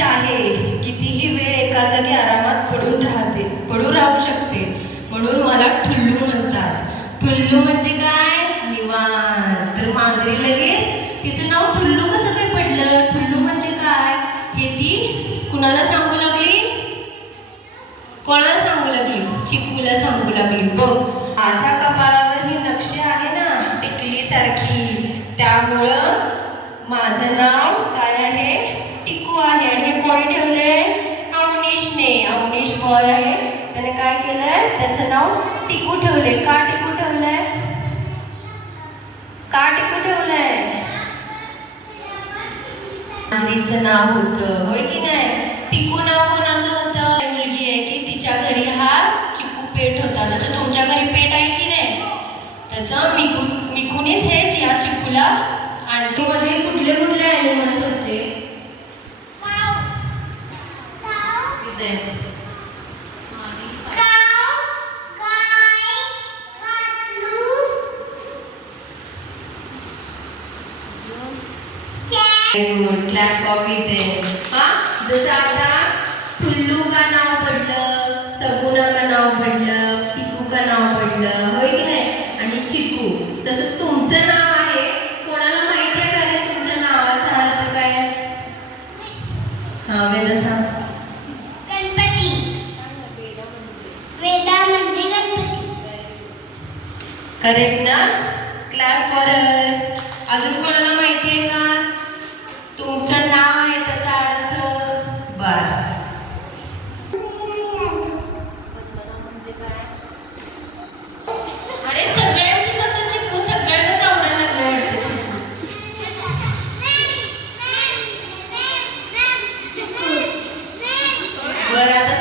सुरक्षित आहे. कितीही वेळ एका जागी आरामात पडून राहू शकते. म्हणून मला ठुल्लू म्हणतात. ठुल्लू म्हणजे काय? निवांत. तर मांजरी लगेच तिचं नाव ठुल्लू कसं काय पडलं? ठुल्लू म्हणजे काय हे ती कुणाला सांगू लागली? कोणाला सांगू लागली? चिकूला सांगू लागली. बघ, माझ्या कपाळावर ही नक्षी आहे ना टिकली सारखी, त्यामुळं माझं नाव काय आहे? टिकू आहे. आणि हे कोणी ठेवलंय? अवनीशने. अवनीश बॉय आहे, त्याने काय केलंय? त्याचं नाव टिकू ठेवलंय. का टिकू ठेवलंय? का टिकू ठेवलंय? मांजरीचं नाव होतं, होय की नाही? टिकू नाव कोणाचं होतं? मुलगी आहे की तिच्या घरी हा चिकू पेट होता. जसं तुमच्या घरी पेट आहे की नाही, तसं मिकूनेच हे या चिकूला आणलं. मध्ये कुठले कुठले ॲनिमल्स होते? गुड, क्लॅप फॉर मी ते. जसं आता ठुल्लू का नाव पडलं, सगुना का नाव पडलं, टिकू का नाव पडलं, होय की नाही? आणि चिकू. तसं तुमचं नाव आहे. कोणाला माहिती आहे का रे तुमच्या नावाचा अर्थ काय? हा, वेदा सांग. गणपती. वेदा म्हणजे गणपती. करेक्ट ना? Clap for her. अजून कोणाला माहिती आहे का तुमचं नाव आहे त्याचा अर्थ? बर, अरे सगळ्यांची आता चिकू सगळ्यांनाच आवडायला लागलं वाटतं चिकू. बरं, आता